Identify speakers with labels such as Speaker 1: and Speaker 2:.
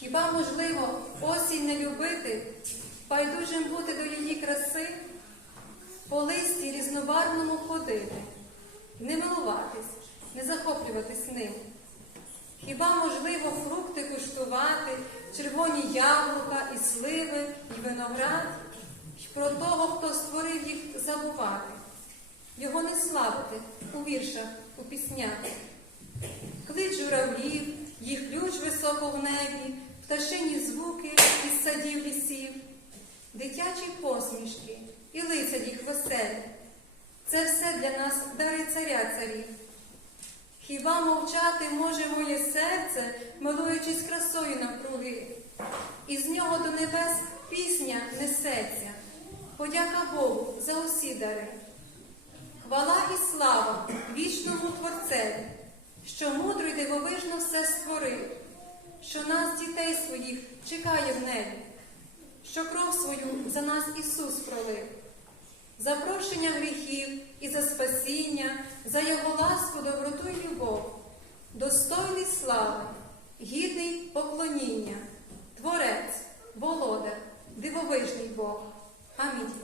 Speaker 1: Хіба можливо осінь не любити, байдужим бути до її краси, по листі різнобарвному ходити, не милуватись, не захоплюватись ним? Хіба можливо фрукти куштувати, червоні яблука і сливи, і виноград, й про того, хто створив їх, забувати, його не славити у віршах, у піснях? Клич журавлів, їх ключ високо в небі, дитячі посмішки і лиця їх веселі. Це все для нас дари царя царів. Хіба мовчати може моє серце, милуючись красою навкруги, і з нього до небес пісня несеться, подяка Богу за усі дари. Хвала і слава вічному Творцеві, що мудро й дивовижно все створив, що нас, дітей своїх, чекає в небі, що кров свою за нас Ісус пролив, за прощення гріхів і за спасіння, за Його ласку, доброту і любов, достойний слави, гідний поклоніння, Творець, володар, дивовижний Бог. Амінь.